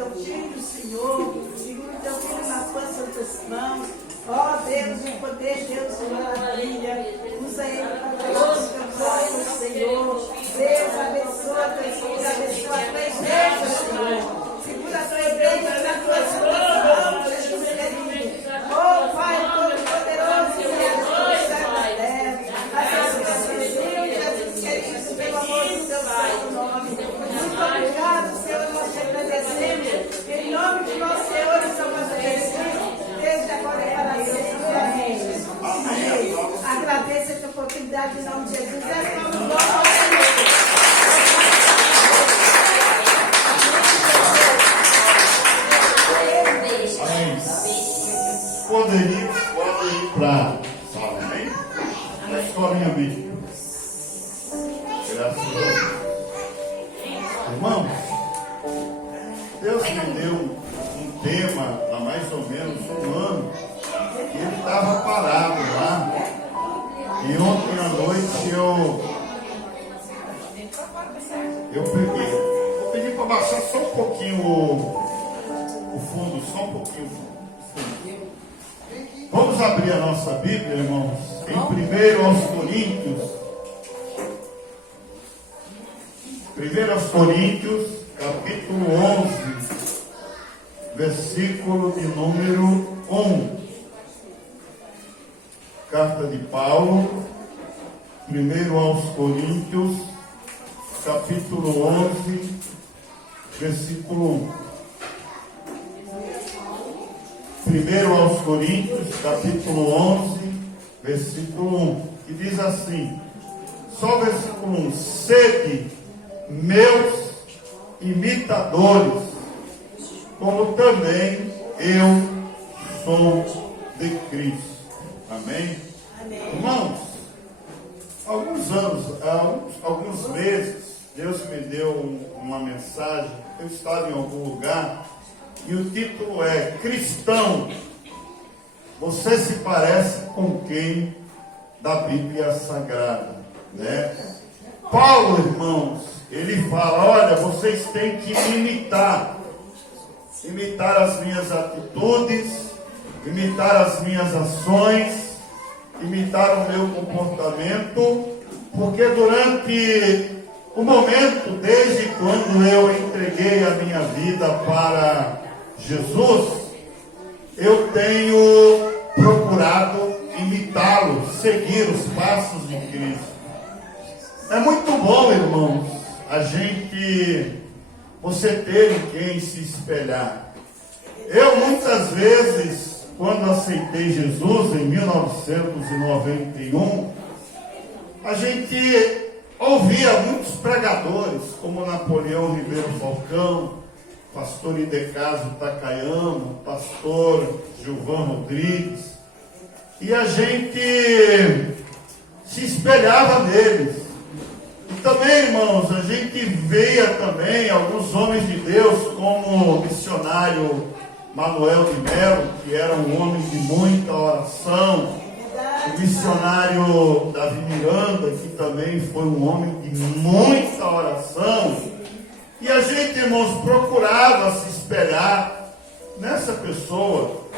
teu filho, Senhor. Segura teu filho nas tuas santas mãos. Ó Deus, o poder, Deus, de maravilha. Usa ele para falar o teu povo, Senhor. Deus, abençoa a tua filha, abençoa a tua igreja, Senhor. Segura a tua igreja nas tuas santas mãos, Jesus querido. Oh, Pai Todo-Poderoso, Criador do céu e da terra. Jesus querido, pelo amor do teu santo nome. Muito obrigado, Senhor, nós te agradecemos. Em nome de nosso Senhor e Salvador Jesus, desde agora e para sempre. Amém. Amém. Agradeço essa oportunidade em nome de Jesus. É o nome do Senhor. Podem ir para a sala, amém? Mas com a minha Bíblia. Graças a Deus. Irmãos, Deus me deu um tema há mais ou menos um ano. E ele estava parado lá. E ontem à noite eu peguei. Vou pedir para baixar só um pouquinho o fundo, só um pouquinho o fundo. Vamos abrir a nossa Bíblia, irmãos, em 1 aos Coríntios. 1 aos Coríntios, capítulo 11, versículo de número 1. Carta de Paulo, 1 aos Coríntios, capítulo 11, versículo 1. 1 aos Coríntios, capítulo 11, versículo 1, que diz assim, só o versículo 1, sede meus imitadores, como também eu sou de Cristo. Amém? Amém. Irmãos, alguns meses, Deus me deu uma mensagem, eu estava em algum lugar, e o título é Cristão, você se parece com quem da Bíblia Sagrada, né? Paulo, irmãos, ele fala, olha, vocês têm que imitar as minhas atitudes, imitar as minhas ações, imitar o meu comportamento, porque durante o momento, desde quando eu entreguei a minha vida para Jesus, eu tenho procurado imitá-lo, seguir os passos de Cristo. É muito bom, irmãos, você ter em quem se espelhar. Eu muitas vezes, quando aceitei Jesus em 1991, a gente ouvia muitos pregadores, como Napoleão Ribeiro Falcão, pastor Idecaso Takayama, pastor Gilvan Rodrigues, e a gente se espelhava neles. E também, irmãos, a gente via também alguns homens de Deus, como o missionário Manuel de Melo, que era um homem de muita oração, o missionário Davi Miranda, que também foi um homem de muita oração. E a gente, irmãos, procurava se espelhar nessa pessoa.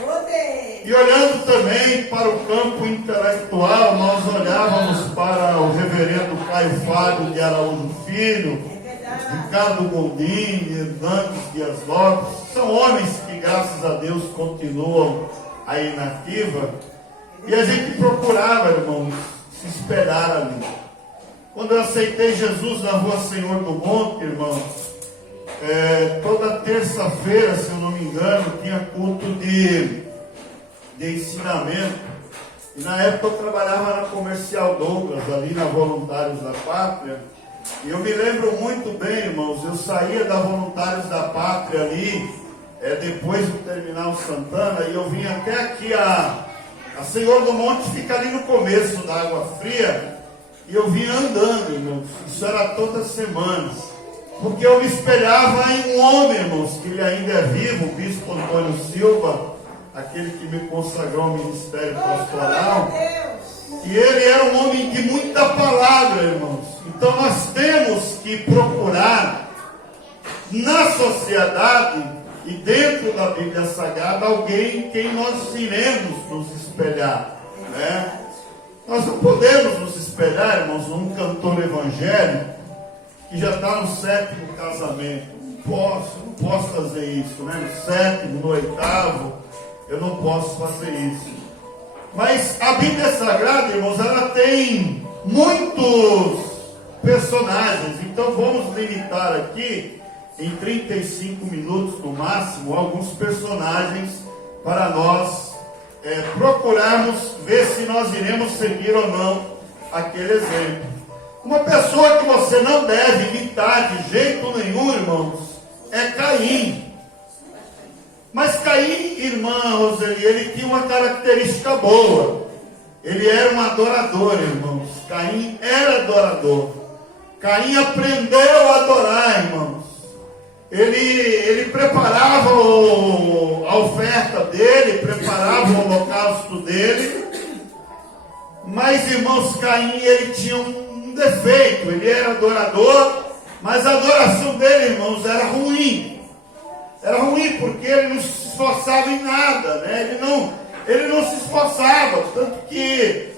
E olhando também para o campo intelectual, nós olhávamos para o reverendo Caio Fábio de Araújo Filho, Ricardo Gondim, Hernandes Dias Lopes. São homens que, graças a Deus, continuam aí na ativa. E a gente procurava, irmãos, se espelhar ali. Quando eu aceitei Jesus na rua Senhor do Monte, irmãos, toda terça-feira, se eu não me engano, tinha culto de ensinamento. E na época eu trabalhava na Comercial Douglas, ali na Voluntários da Pátria. E eu me lembro muito bem, irmãos, eu saía da Voluntários da Pátria ali, depois do Terminal Santana, e eu vim até aqui a Senhor do Monte, fica ali no começo da Água Fria, e eu vinha andando, irmãos. Isso era toda semana. Porque eu me espelhava em um homem, irmãos, que ele ainda é vivo, o bispo Antônio Silva, aquele que me consagrou ao ministério pastoral. E ele era um homem de muita palavra, irmãos. Então nós temos que procurar, na sociedade, e dentro da Bíblia Sagrada alguém em quem nós iremos nos espelhar, né? Nós não podemos nos espelhar, irmãos, num cantor evangélico que já está no 7º casamento. Não posso fazer isso, né? No 7º, no 8º, eu não posso fazer isso. Mas a Bíblia Sagrada, irmãos, ela tem muitos personagens. Então vamos limitar aqui em 35 minutos no máximo alguns personagens para nós procurarmos ver se nós iremos seguir ou não aquele exemplo. Uma pessoa que você não deve imitar de jeito nenhum, irmãos, é Caim. Mas Caim, irmã Roseli, ele tinha uma característica boa. Ele era um adorador, irmãos. Caim era adorador. Caim aprendeu a adorar, irmãos. Ele preparava a oferta dele, preparava o holocausto dele. Mas, irmãos, Caim, ele tinha um defeito. Ele era adorador, mas a adoração dele, irmãos, era ruim. Era ruim porque ele não se esforçava em nada, né? Ele não se esforçava, tanto que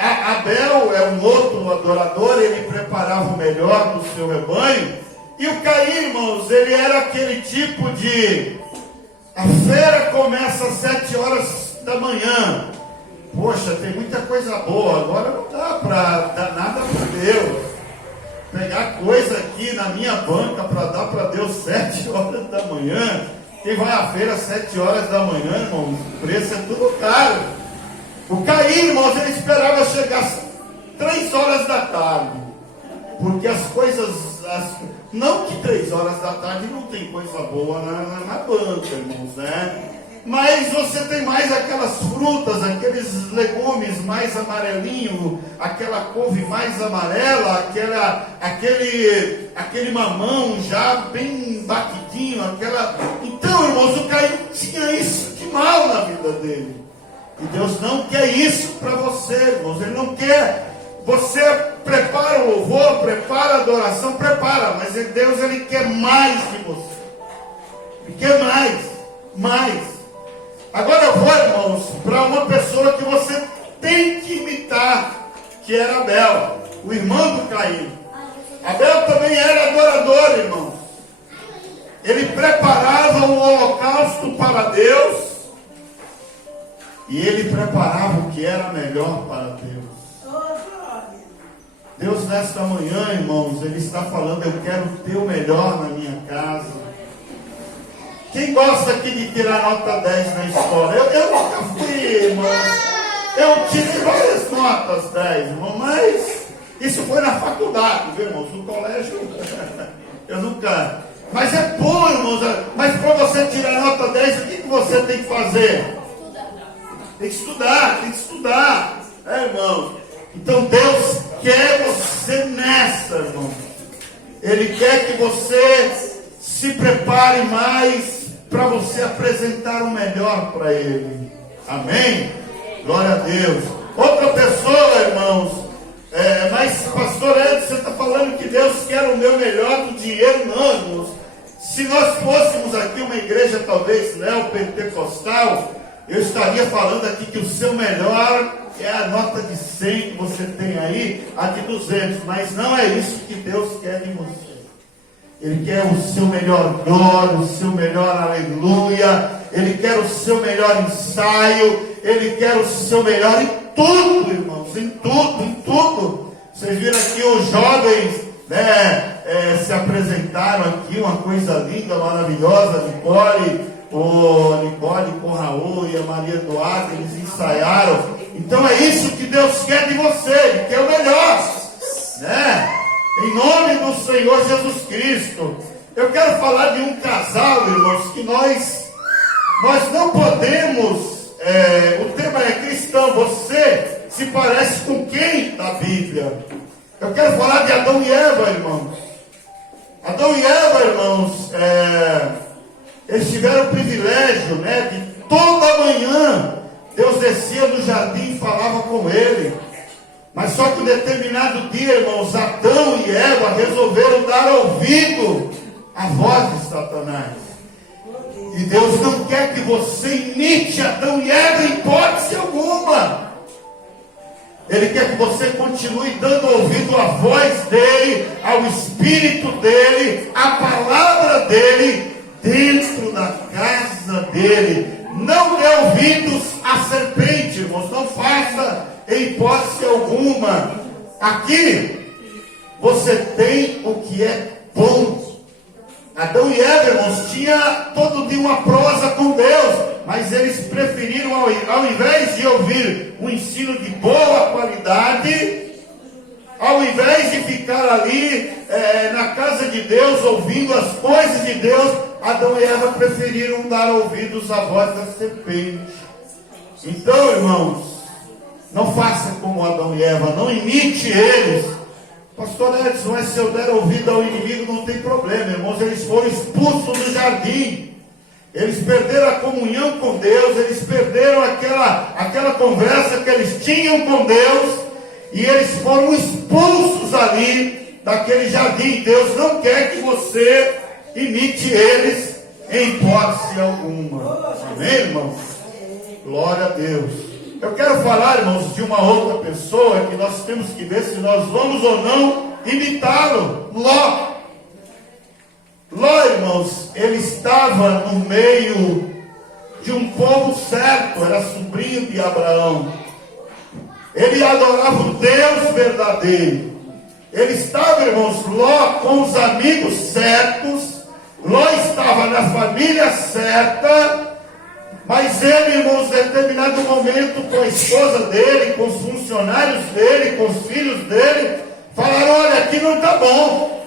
Abel é um outro adorador, ele preparava o melhor do seu rebanho. E o Caim, irmãos, ele era aquele tipo de... A feira começa às 7 horas da manhã. Poxa, tem muita coisa boa, agora não dá para dar nada para Deus. Pegar coisa aqui na minha banca para dar para Deus 7 horas da manhã. Quem vai à feira às 7 horas da manhã, irmãos, o preço é tudo caro. O Caim, irmãos, ele esperava chegar às 3 horas da tarde. Porque as coisas... Não que 3 horas da tarde não tem coisa boa na banca, irmãos, né? Mas você tem mais aquelas frutas, aqueles legumes mais amarelinhos, aquela couve mais amarela, aquele mamão já bem batidinho, Então, irmãos, o Caim tinha isso de mal na vida dele. E Deus não quer isso para você, irmãos. Ele não quer. Você prepara o louvor, prepara a adoração, prepara. Mas Deus, ele quer mais de você. Ele quer mais. Agora eu vou, irmãos, para uma pessoa que você tem que imitar, que era Abel, o irmão do Caim. Abel também era adorador, irmãos. Ele preparava o holocausto para Deus e ele preparava o que era melhor para Deus. Deus, nesta manhã, irmãos, ele está falando: eu quero o teu melhor na minha casa. Quem gosta aqui de tirar nota 10 na escola? Eu nunca fui, irmão. Eu tirei várias notas 10, irmão, mas isso foi na faculdade, viu, irmãos? No colégio, eu nunca. Mas é bom, irmãos. Mas para você tirar nota 10, o que você tem que fazer? Tem que estudar. Irmãos. Então Deus quer você nessa, irmão. Ele quer que você se prepare mais para você apresentar o melhor para Ele. Amém? Glória a Deus. Outra pessoa, irmãos, mas pastor Edson, você está falando que Deus quer o meu melhor do dinheiro? Não, irmãos. Se nós fôssemos aqui uma igreja talvez neopentecostal, eu estaria falando aqui que o seu melhor é a nota de 100 que você tem aí, a de 200, mas não é isso que Deus quer de você. Ele quer o seu melhor glória, o seu melhor aleluia, Ele quer o seu melhor ensaio, Ele quer o seu melhor em tudo, irmãos, em tudo. Vocês viram aqui os jovens, né, se apresentaram aqui, uma coisa linda, maravilhosa, Nicole com Raul e a Maria Eduarda, eles ensaiaram. Então é isso que Deus quer de você, Ele quer o melhor, né? Em nome do Senhor Jesus Cristo. Eu quero falar de um casal, irmãos, que nós não podemos, o tema é cristão, você se parece com quem da Bíblia? Eu quero falar de Adão e Eva, irmãos. Adão e Eva, irmãos, eles tiveram o privilégio, né, de toda manhã Deus descia no jardim e falava com ele. Mas só que um determinado dia, irmãos, Adão e Eva resolveram dar ouvido à voz de Satanás. E Deus não quer que você imite Adão e Eva em hipótese alguma. Ele quer que você continue dando ouvido à voz dele, ao Espírito dele, à palavra dele, dentro da casa dele. Não dê ouvidos à serpente, irmãos, não faça em hipótese alguma. Aqui, você tem o que é bom. Adão e Eva, irmãos, tinha todo dia uma prosa com Deus, mas eles preferiram, ao invés de ouvir um ensino de boa qualidade, ao invés de ficar ali na casa de Deus, ouvindo as coisas de Deus, Adão e Eva preferiram dar ouvidos à voz da serpente. Então, irmãos, não faça como Adão e Eva, não imite eles. Pastor Edson, mas se eu der ouvido ao inimigo não tem problema, irmãos. Eles foram expulsos do jardim. Eles perderam a comunhão com Deus. Eles perderam aquela conversa que eles tinham com Deus. E eles foram expulsos ali daquele jardim. Deus não quer que você imite eles em hipótese alguma. Amém, irmãos? Glória a Deus. Eu quero falar, irmãos, de uma outra pessoa que nós temos que ver se nós vamos ou não imitá-lo. Ló. Ló, irmãos, ele estava no meio de um povo certo, era sobrinho de Abraão. Ele adorava o Deus verdadeiro. Ele estava, irmãos, Ló com os amigos certos. Ló estava na família certa. Mas ele, irmãos, em determinado momento, com a esposa dele, com os funcionários dele, com os filhos dele, falaram: olha, aqui não está bom.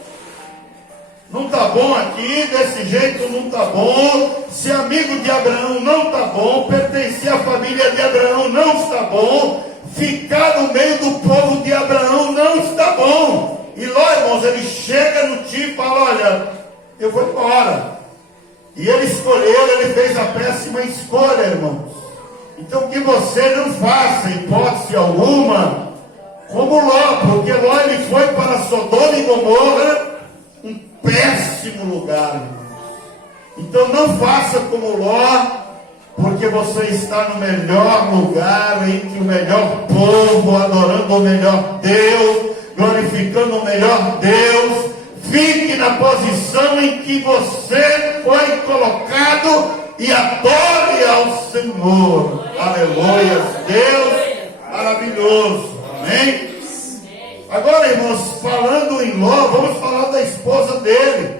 Não está bom aqui, desse jeito não está bom. Ser amigo de Abraão não está bom. Pertencer à família de Abraão não está bom. Ficar no meio do povo de Abraão não está bom. E lá, irmãos, ele chega no tio e fala: olha, eu vou embora. E ele escolheu, ele fez a péssima escolha, irmãos. Então que você não faça, em hipótese alguma, como Ló, porque Ló ele foi para Sodoma e Gomorra, um péssimo lugar, irmãos. Então não faça como Ló, porque você está no melhor lugar, entre o melhor povo, adorando o melhor Deus, glorificando o melhor Deus. Fique na posição em que você foi colocado e adore ao Senhor. Aleluia, Deus maravilhoso. Amém? Agora, irmãos, falando em Ló, vamos falar da esposa dele.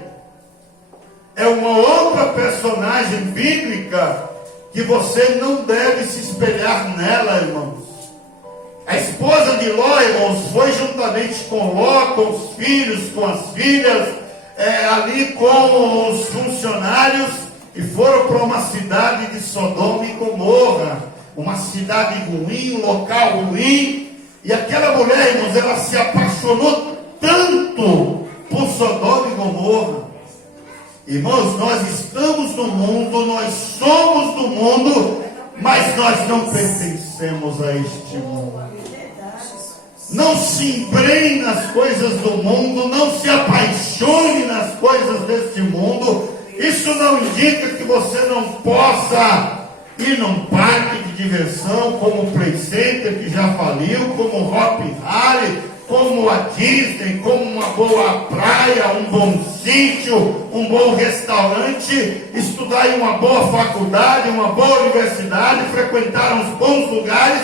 É uma outra personagem bíblica que você não deve se espelhar nela, irmãos. A esposa de Ló, irmãos, foi juntamente com Ló, com os filhos, com as filhas, ali com os funcionários, e foram para uma cidade de Sodoma e Gomorra, uma cidade ruim, um local ruim. E aquela mulher, irmãos, ela se apaixonou tanto por Sodoma e Gomorra. Irmãos, nós estamos no mundo, nós somos do mundo, mas nós não pertencemos a este mundo. Não se embrenhe nas coisas do mundo, não se apaixone nas coisas deste mundo. Isso não indica que você não possa ir num parque de diversão, como o Play Center, que já faliu, como o Hop Harry, como a Disney, como uma boa praia, um bom sítio, um bom restaurante, estudar em uma boa faculdade, uma boa universidade, frequentar uns bons lugares,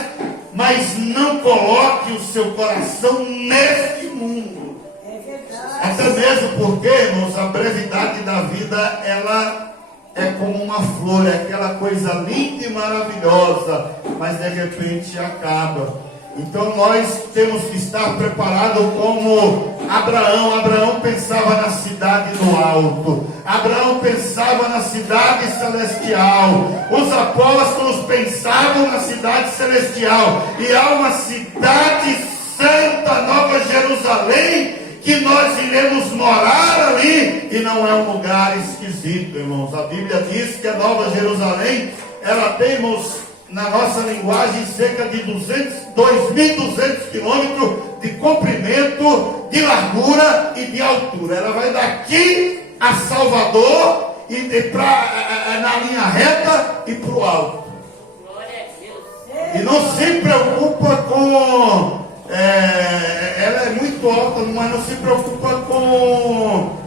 mas não coloque o seu coração nesse mundo. É verdade. Até mesmo porque, irmãos, a brevidade da vida, ela é como uma flor, é aquela coisa linda e maravilhosa, mas de repente acaba. Então nós temos que estar preparados como Abraão. Abraão pensava na cidade do alto. Abraão pensava na cidade celestial. Os apóstolos pensavam na cidade celestial. E há uma cidade santa, Nova Jerusalém, que nós iremos morar ali. E não é um lugar esquisito, irmãos. A Bíblia diz que a Nova Jerusalém, ela tem, irmãos, na nossa linguagem, cerca de 2.200 quilômetros de comprimento, de largura e de altura. Ela vai daqui a Salvador na linha reta e para o alto. E não se preocupa com... ela é muito alta, mas não se preocupa com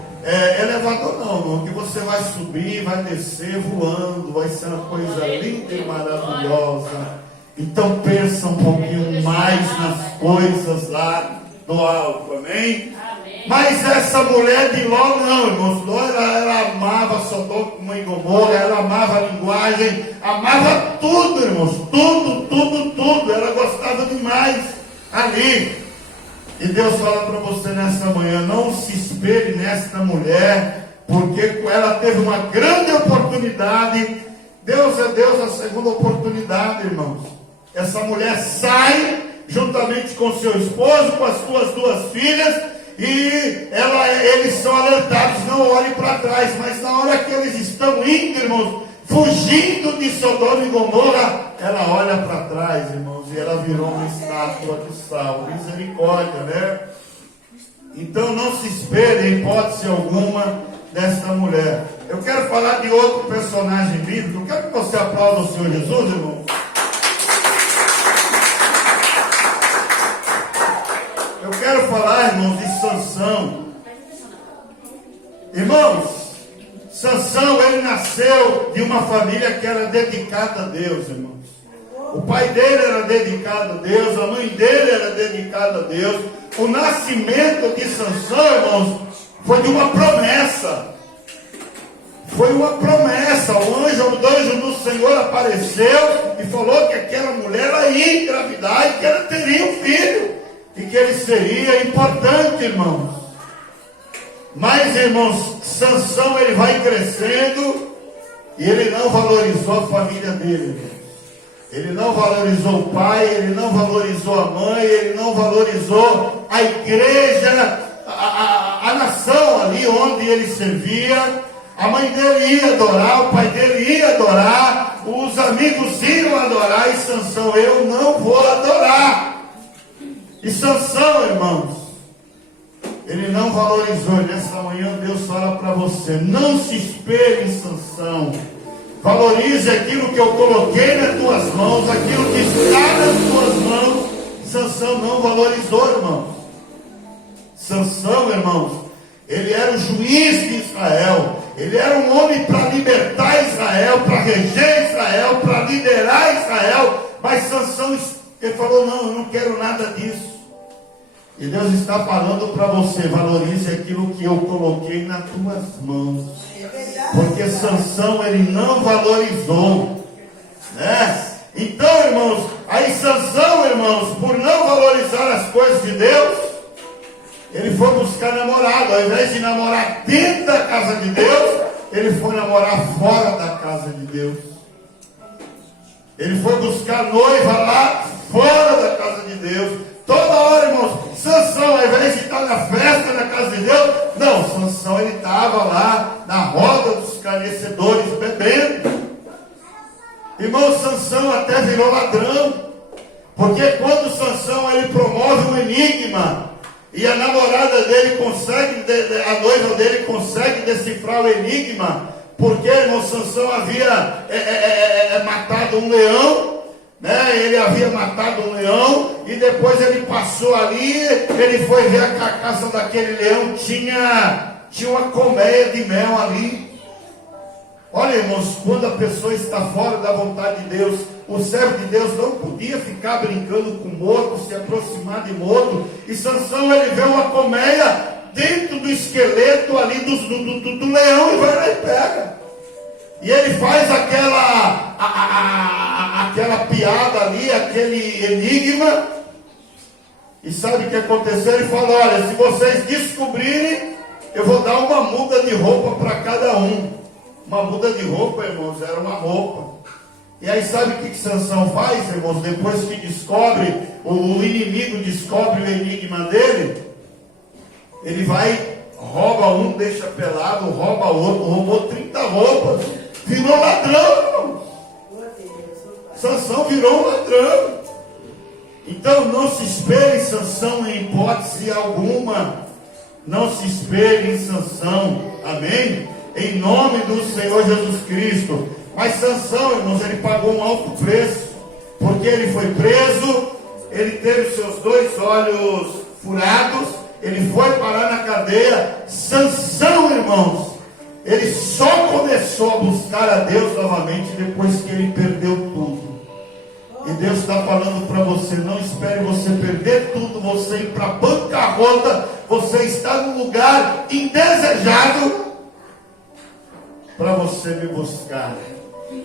elevador não, que você vai subir, vai descer voando, vai ser uma coisa linda e maravilhosa. Então pensa um pouquinho mais nas coisas lá do alto, amém? Mas essa mulher de Ló não, irmãos. Ló ela amava Sodoma e Gomorra, ela amava a linguagem, amava tudo, irmãos, tudo. Ela gostava demais ali. E Deus fala para você nessa manhã: não se espere nesta mulher, porque ela teve uma grande oportunidade. Deus é Deus a segunda oportunidade, irmãos. Essa mulher sai juntamente com seu esposo, com as suas 2 filhas, e eles são alertados: não olhem para trás. Mas na hora que eles estão indo, irmãos, fugindo de Sodoma e Gomorra, ela olha para trás, irmãos, e ela virou uma estátua de sal. Misericórdia, né? Então não se espere em hipótese alguma desta mulher. Eu quero falar de outro personagem bíblico. Eu quero que você aplaude o Senhor Jesus, irmão. Eu quero falar, irmãos, de Sansão. Irmãos, Sansão, ele nasceu de uma família que era dedicada a Deus, irmãos. O pai dele era dedicado a Deus, a mãe dele era dedicada a Deus. O nascimento de Sansão, irmãos, foi de uma promessa. Foi uma promessa. O anjo do Senhor apareceu e falou que aquela mulher ia engravidar e que ela teria um filho. E que ele seria importante, irmãos. Mas, irmãos, Sansão, ele vai crescendo e ele não valorizou a família dele, irmãos. Ele não valorizou o pai, ele não valorizou a mãe, ele não valorizou a igreja, a nação ali onde ele servia. A mãe dele ia adorar, o pai dele ia adorar, os amigos iam adorar, e Sansão: eu não vou adorar. E Sansão, irmãos, ele não valorizou. Nessa manhã Deus fala para você: não se espere em Sansão. Valorize aquilo que eu coloquei nas tuas mãos, aquilo que está nas tuas mãos. Sansão não valorizou, irmãos. Sansão, irmãos, ele era o juiz de Israel. Ele era um homem para libertar Israel, para reger Israel, para liderar Israel. Mas Sansão, ele falou: não, eu não quero nada disso. E Deus está falando para você: valorize aquilo que eu coloquei nas tuas mãos. Porque Sansão, ele não valorizou, né? Então, irmãos, aí Sansão, irmãos, por não valorizar as coisas de Deus, ele foi buscar namorado. Ao invés de namorar dentro da casa de Deus, ele foi namorar fora da casa de Deus. Ele foi buscar noiva lá fora da casa de Deus. Toda hora, irmãos, Sansão, ao invés de estar na festa na casa de Deus, não, Sansão, ele estava lá na roda dos escarnecedores bebendo. Irmão, Sansão até virou ladrão, porque quando Sansão, ele promove um enigma, e a namorada dele consegue, a noiva dele consegue decifrar o enigma, porque, irmão, Sansão havia matado um leão, né? Ele havia matado um leão, e depois ele passou ali, ele foi ver a carcaça daquele leão, tinha uma colmeia de mel ali. Olha, irmãos, quando a pessoa está fora da vontade de Deus, o servo de Deus não podia ficar brincando com morto, se aproximar de morto. E Sansão, ele vê uma colmeia dentro do esqueleto ali do leão, e vai lá e pega. E ele faz aquela piada ali, aquele enigma. E sabe o que aconteceu? Ele fala: olha, se vocês descobrirem, eu vou dar uma muda de roupa para cada um. Uma muda de roupa, irmãos, era uma roupa. E aí sabe o que Sansão faz, irmãos? Depois que descobre, o inimigo descobre o enigma dele, ele vai, rouba um, deixa pelado, rouba outro, roubou 30 roupas. Virou ladrão, irmãos. Sansão virou um ladrão. Então não se espere em Sansão em hipótese alguma. Não se espere em Sansão. Amém? em nome do Senhor Jesus Cristo. Mas Sansão, irmãos, ele pagou um alto preço, porque ele foi preso, ele teve os seus 2 olhos furados, ele foi parar na cadeia. Sansão, irmãos, ele só começou a buscar a Deus novamente depois que ele perdeu tudo. E Deus está falando para você: não espere você perder tudo, você ir para a bancarrota, você está num lugar indesejado para você me buscar.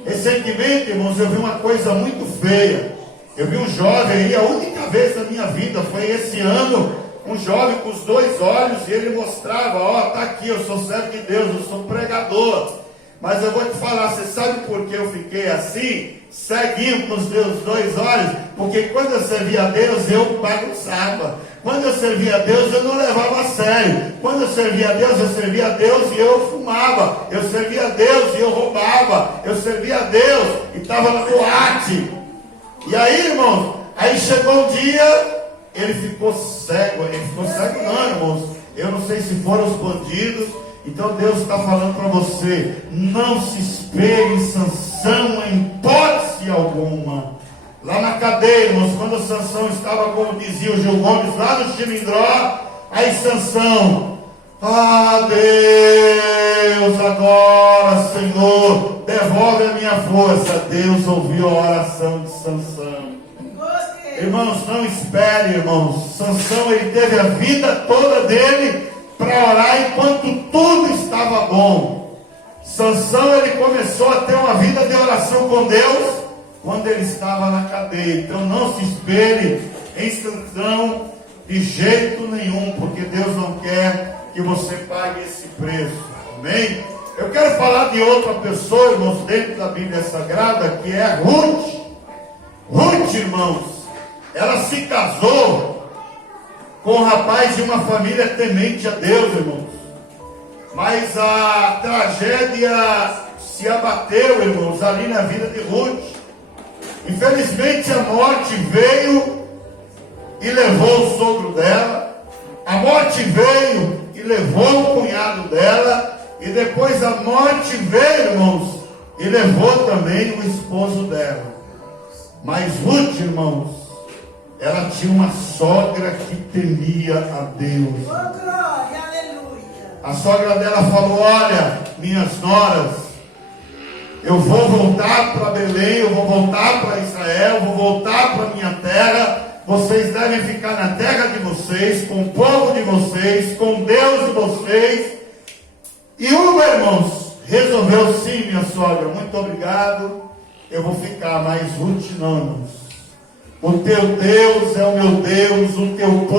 Recentemente, irmãos, eu vi uma coisa muito feia. Eu vi um jovem aí, a única vez na minha vida foi esse ano, um jovem com os 2 olhos, e ele mostrava: ó, tá aqui, eu sou servo de Deus, eu sou pregador. Mas eu vou te falar, você sabe por que eu fiquei assim, ceguinho com os meus 2 olhos? Porque quando eu servia a Deus, eu bagunçava. Quando eu servia a Deus, eu não levava a sério. Quando eu servia a Deus e eu fumava. Eu servia a Deus e eu roubava. Eu servia a Deus e estava na boate. E aí, irmãos, aí chegou um dia, ele ficou cego. Ele ficou cego não, irmãos. Eu não sei se foram os bandidos. Então Deus está falando para você: não se espere em Sansão em hipótese alguma. Lá na cadeia, irmãos, quando Sansão estava, como dizia o Gil Gomes, lá no Chilindró, aí Sansão: ah, Deus, agora, Senhor, devolve a minha força. Deus ouviu a oração de Sansão. Irmãos, não espere, irmãos. Sansão, ele teve a vida toda dele para orar enquanto tudo estava bom. Sansão, ele começou a ter uma vida de oração com Deus quando ele estava na cadeia. Então não se espere em Sansão de jeito nenhum, porque Deus não quer que você pague esse preço. Amém? Eu quero falar de outra pessoa, irmãos, dentro da Bíblia Sagrada, que é Ruth. Ruth, irmãos, ela se casou com um rapaz de uma família temente a Deus, irmãos. Mas a tragédia se abateu, irmãos, ali na vida de Ruth. Infelizmente a morte veio e levou o sogro dela. A morte veio e levou o cunhado dela. E depois a morte veio, irmãos, e levou também o esposo dela. Mas Ruth, irmãos, ela tinha uma sogra que temia a Deus. Oh, glória, aleluia. A sogra dela falou: olha, minhas noras, eu vou voltar para Belém, eu vou voltar para Israel, eu vou voltar para minha terra. Vocês devem ficar na terra de vocês, com o povo de vocês, com Deus de vocês. E uma, irmãos, resolveu: sim, minha sogra, muito obrigado, eu vou ficar. Mas Ruth não, irmãos. O teu Deus é o meu Deus, o teu povo